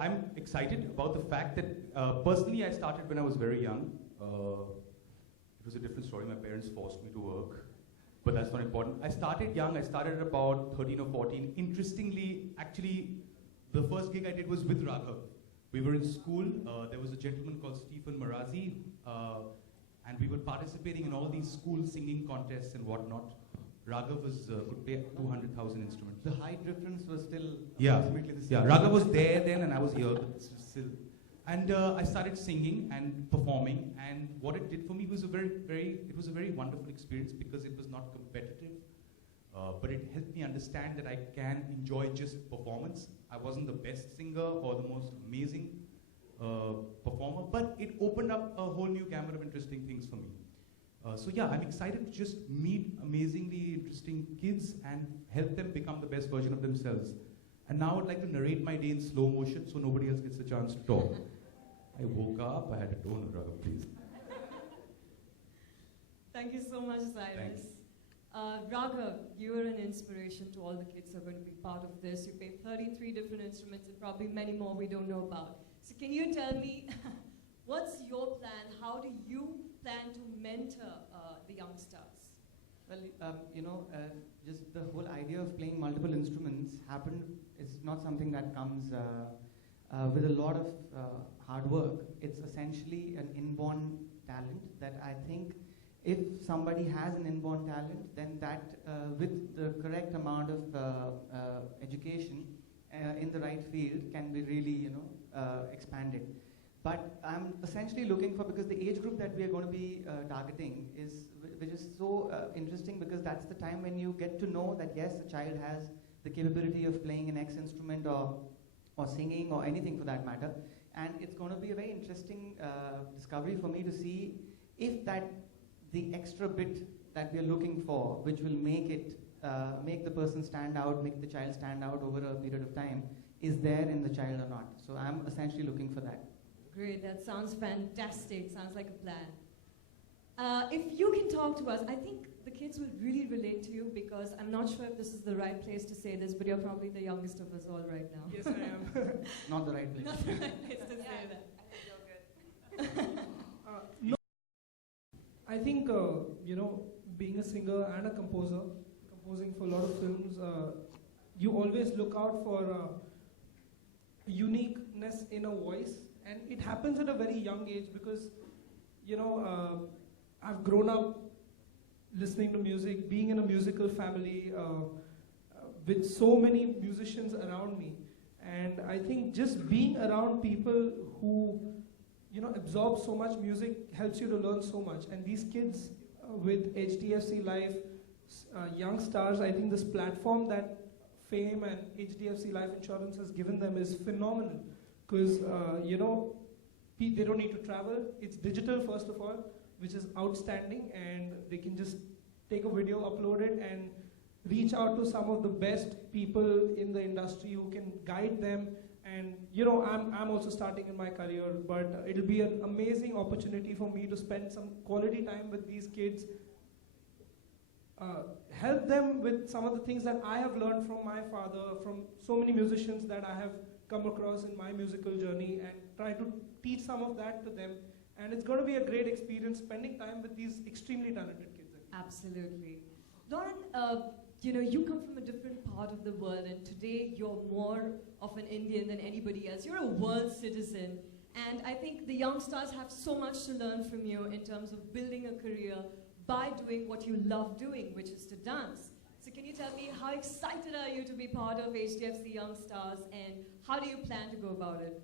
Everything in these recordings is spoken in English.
I'm excited about the fact that personally I started when I was very young. It was a different story. My parents forced me to work, but that's not important. I started young. I started at about 13 or 14. Interestingly, actually, the first gig I did was with Raghav. We were in school. There was a gentleman called Stephen Marazi, and we were participating in all these school singing contests and whatnot. Raghav could play 200,000 instruments. The height difference was still approximately the same. Yeah, Raghav was there then and I was here. Still. And I started singing and performing, and what it did for me was a very wonderful experience because it was not competitive, but it helped me understand that I can enjoy just performance. I wasn't the best singer or the most amazing performer, but it opened up a whole new gamut of interesting things for me. So yeah, I'm excited to just meet amazingly interesting kids and help them become the best version of themselves. And now I'd like to narrate my day in slow motion so nobody else gets a chance to talk. I woke up, I had a donor, Raghav, please. Thank you so much, Cyrus. Raghav, you are an inspiration to all the kids who are going to be part of this. You play 33 different instruments and probably many more we don't know about. So can you tell me, what's your plan? How do you plan to mentor the YoungStars? Well, just the whole idea of playing multiple instruments it's not something that comes with a lot of hard work. It's essentially an inborn talent that I think if somebody has an inborn talent, then that with the correct amount of education in the right field can be really, expanded. But I'm essentially looking for, because the age group that we are going to be targeting which is so interesting, because that's the time when you get to know that yes, a child has the capability of playing an X instrument or singing or anything for that matter. And it's going to be a very interesting discovery for me to see if the extra bit that we are looking for, which will make the person stand out, make the child stand out over a period of time, is there in the child or not. So I'm essentially looking for that. Great, that sounds fantastic. Sounds like a plan. If you can talk to us, I think the kids will really relate to you, because I'm not sure if this is the right place to say this, but you're probably the youngest of us all right now. Yes, I am. Not the right place. Not the right place to say that. I think you're good. No, I think, being a singer and a composer composing for a lot of films, you always look out for uniqueness in a voice, and it happens at a very young age because, I've grown up listening to music, being in a musical family with so many musicians around me, and I think just being around people who absorb so much music helps you to learn so much. And these kids with HDFC Life, YoungStars, I think this platform that Fame and HDFC Life Insurance has given them is phenomenal, because they don't need to travel. It's digital, first of all, which is outstanding, and they can just take a video, upload it, and reach out to some of the best people in the industry who can guide them. And I'm also starting in my career, but it'll be an amazing opportunity for me to spend some quality time with these kids, help them with some of the things that I have learned from my father, from so many musicians that I have come across in my musical journey, and try to teach some of that to them. And it's going to be a great experience spending time with these extremely talented kids. Absolutely. Lauren, you come from a different part of the world, and today you're more of an Indian than anybody else. You're a world citizen, and I think the YoungStars have so much to learn from you in terms of building a career by doing what you love doing, which is to dance. So can you tell me, how excited are you to be part of HDFC YoungStars, and how do you plan to go about it?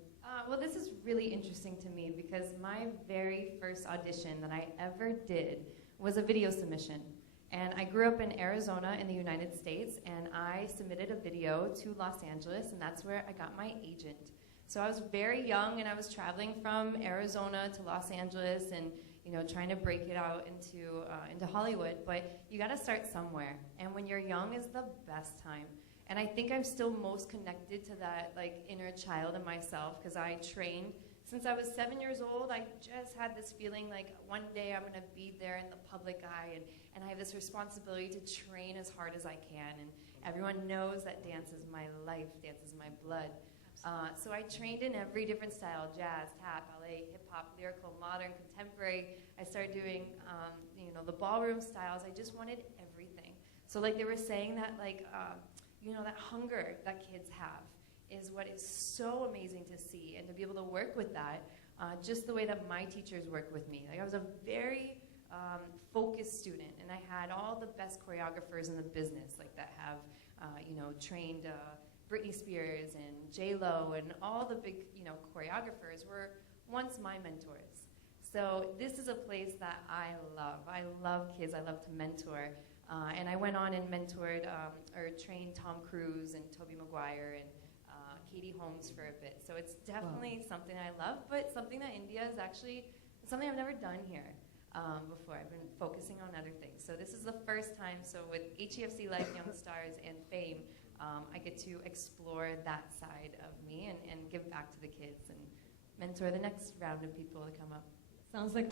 Well, this is really interesting to me because my very first audition that I ever did was a video submission. And I grew up in Arizona in the United States, and I submitted a video to Los Angeles, and that's where I got my agent. So I was very young, and I was traveling from Arizona to Los Angeles, and trying to break it out into Hollywood. But you got to start somewhere, and when you're young is the best time. And I think I'm still most connected to that inner child in myself, because I trained since I was 7 years old. I just had this feeling like one day I'm going to be there in the public eye, and I have this responsibility to train as hard as I can. And everyone knows that dance is my life, dance is my blood. So I trained in every different style: jazz, tap, ballet, hip-hop, lyrical, modern, contemporary. I started doing the ballroom styles. I just wanted everything. So they were saying that that hunger that kids have is what is so amazing to see, and to be able to work with that just the way that my teachers work with me. I was a very focused student, and I had all the best choreographers in the business that have trained Britney Spears and J-Lo, and all the big choreographers were once my mentors. So this is a place that I love. I love kids. I love to mentor. And I went on and mentored or trained Tom Cruise and Tobey Maguire and Katie Holmes for a bit. So it's definitely something I love, but something that India is actually something I've never done here before. I've been focusing on other things. So this is the first time. So with HDFC Life, YoungStars, and Fame, I get to explore that side of me and give back to the kids and mentor the next round of people to come up. Sounds like